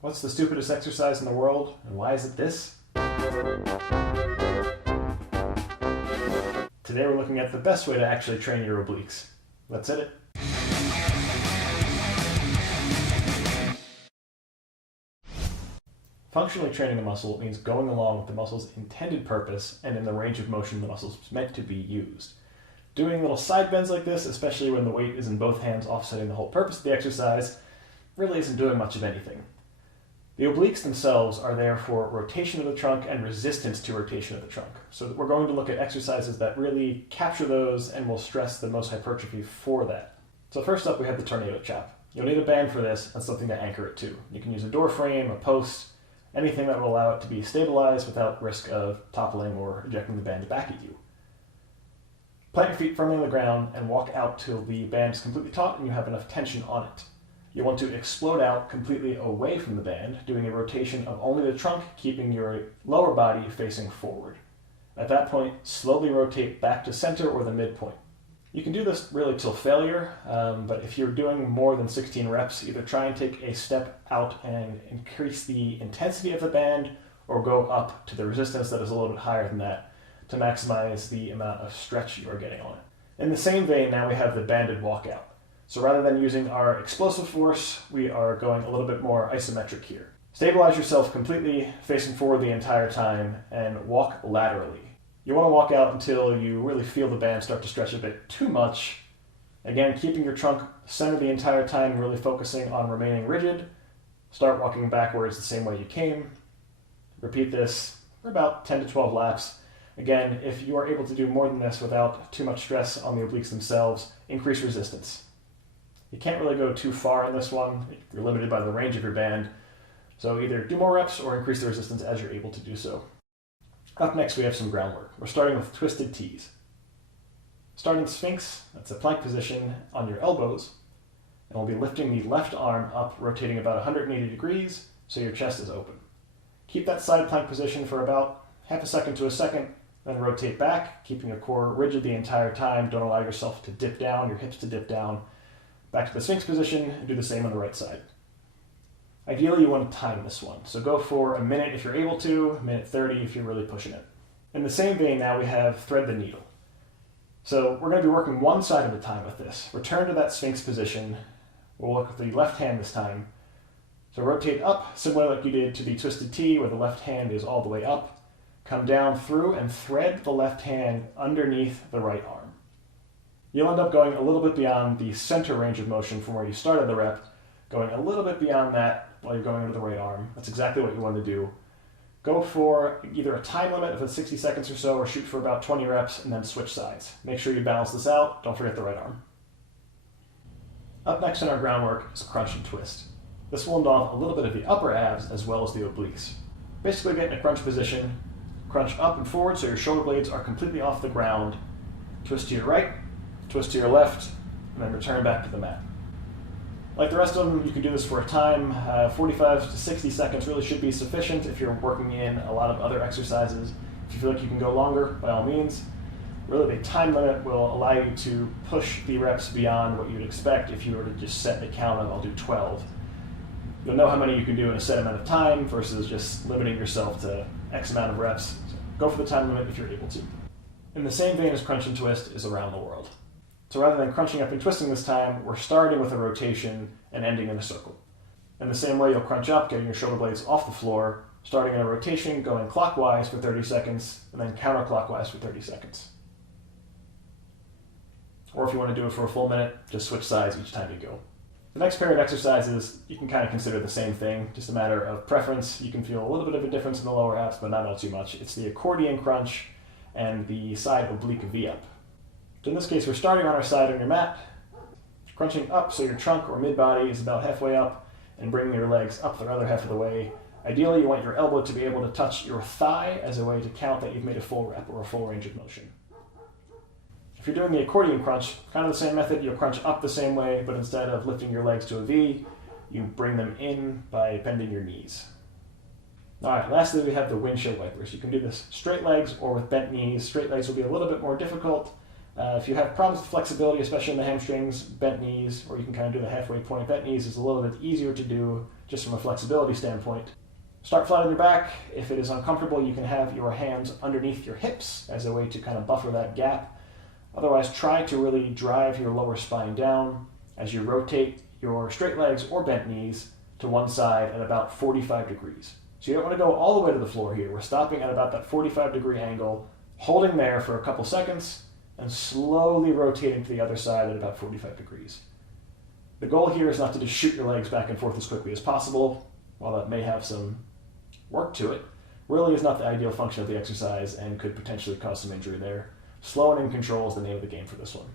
What's the stupidest exercise in the world, and why is it this? Today we're looking at the best way to actually train your obliques. Let's hit it. Functionally training a muscle means going along with the muscle's intended purpose and in the range of motion the muscle is meant to be used. Doing little side bends like this, especially when the weight is in both hands offsetting the whole purpose of the exercise, really isn't doing much of anything. The obliques themselves are there for rotation of the trunk and resistance to rotation of the trunk. So we're going to look at exercises that really capture those and will stress the most hypertrophy for that. So first up we have the tornado chap. You'll need a band for this and something to anchor it to. You can use a door frame, a post, anything that will allow it to be stabilized without risk of toppling or ejecting the band back at you. Plant your feet firmly on the ground and walk out till the band is completely taut and you have enough tension on it. You want to explode out completely away from the band, doing a rotation of only the trunk, keeping your lower body facing forward. At that point, slowly rotate back to center or the midpoint. You can do this really till failure, but if you're doing more than 16 reps, either try and take a step out and increase the intensity of the band, or go up to the resistance that is a little bit higher than that to maximize the amount of stretch you are getting on it. In the same vein, now we have the banded walkout. So rather than using our explosive force, we are going a little bit more isometric here. Stabilize yourself completely, facing forward the entire time, and walk laterally. You want to walk out until you really feel the band start to stretch a bit too much. Again, keeping your trunk centered the entire time, really focusing on remaining rigid. Start walking backwards the same way you came. Repeat this for about 10 to 12 laps. Again, if you are able to do more than this without too much stress on the obliques themselves, increase resistance. You can't really go too far in this one. You're limited by the range of your band. So either do more reps or increase the resistance as you're able to do so. Up next we have some groundwork. We're starting with twisted T's. Starting Sphinx, that's a plank position on your elbows, and we'll be lifting the left arm up, rotating about 180 degrees so your chest is open. Keep that side plank position for about half a second to a second, then rotate back, keeping your core rigid the entire time. Don't allow yourself to dip down, your hips to dip down. Back to the Sphinx position and do the same on the right side. Ideally, you want to time this one. So go for a minute if you're able to, a minute 30 if you're really pushing it. In the same vein, now we have thread the needle. So we're going to be working one side at a time with this. Return to that Sphinx position. We'll work with the left hand this time. So rotate up, similar like you did to the twisted T, where the left hand is all the way up. Come down through and thread the left hand underneath the right arm. You'll end up going a little bit beyond the center range of motion from where you started the rep, going a little bit beyond that while you're going into the right arm. That's exactly what you want to do. Go for either a time limit of 60 seconds or so, or shoot for about 20 reps and then switch sides. Make sure you balance this out. Don't forget the right arm. Up next in our groundwork is crunch and twist. This will involve a little bit of the upper abs as well as the obliques. Basically get in a crunch position, crunch up and forward so your shoulder blades are completely off the ground. Twist to your right, twist to your left, and then return back to the mat. Like the rest of them, you can do this for a time. 45 to 60 seconds really should be sufficient if you're working in a lot of other exercises. If you feel like you can go longer, by all means. Really, the time limit will allow you to push the reps beyond what you'd expect if you were to just set a count of, I'll do 12. You'll know how many you can do in a set amount of time versus just limiting yourself to X amount of reps. So go for the time limit if you're able to. In the same vein as crunch and twist is around the world. So rather than crunching up and twisting this time, we're starting with a rotation and ending in a circle. In the same way, you'll crunch up, getting your shoulder blades off the floor, starting in a rotation, going clockwise for 30 seconds, and then counterclockwise for 30 seconds. Or if you want to do it for a full minute, just switch sides each time you go. The next pair of exercises, you can kind of consider the same thing, just a matter of preference. You can feel a little bit of a difference in the lower abs, but not all too much. It's the accordion crunch and the side oblique V-up. So in this case, we're starting on our side on your mat, crunching up so your trunk or mid-body is about halfway up, and bringing your legs up the other half of the way. Ideally, you want your elbow to be able to touch your thigh as a way to count that you've made a full rep or a full range of motion. If you're doing the accordion crunch, kind of the same method, you'll crunch up the same way, but instead of lifting your legs to a V, you bring them in by bending your knees. All right, lastly, we have the windshield wipers. You can do this straight legs or with bent knees. Straight legs will be a little bit more difficult. If you have problems with flexibility, especially in the hamstrings, bent knees, or you can kind of do the halfway point. Bent knees is a little bit easier to do just from a flexibility standpoint. Start flat on your back. If it is uncomfortable, you can have your hands underneath your hips as a way to kind of buffer that gap. Otherwise, try to really drive your lower spine down as you rotate your straight legs or bent knees to one side at about 45 degrees. So you don't want to go all the way to the floor here. We're stopping at about that 45-degree angle, holding there for a couple seconds, and slowly rotating to the other side at about 45 degrees. The goal here is not to just shoot your legs back and forth as quickly as possible. While that may have some work to it, really is not the ideal function of the exercise and could potentially cause some injury there. Slow and in control is the name of the game for this one.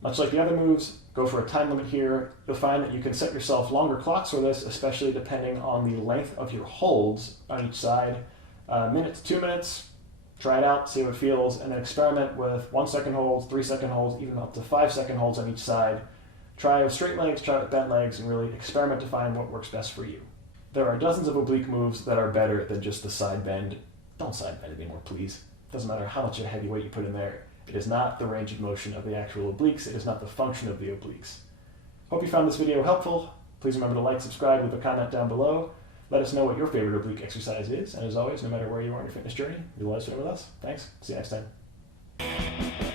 Much like the other moves, go for a time limit here. You'll find that you can set yourself longer clocks for this, especially depending on the length of your holds on each side. Minute to 2 minutes, try it out, see how it feels, and then experiment with 1 second holds, 3 second holds, even up to 5 second holds on each side. Try with straight legs, try with bent legs, and really experiment to find what works best for you. There are dozens of oblique moves that are better than just the side bend. Don't side bend anymore, please. Doesn't matter how much of a heavy weight you put in there. It is not the range of motion of the actual obliques. It is not the function of the obliques. Hope you found this video helpful. Please remember to like, subscribe, leave a comment down below. Let us know what your favorite oblique exercise is. And as always, no matter where you are in your fitness journey, you'll let us know with us. Thanks. See you next time.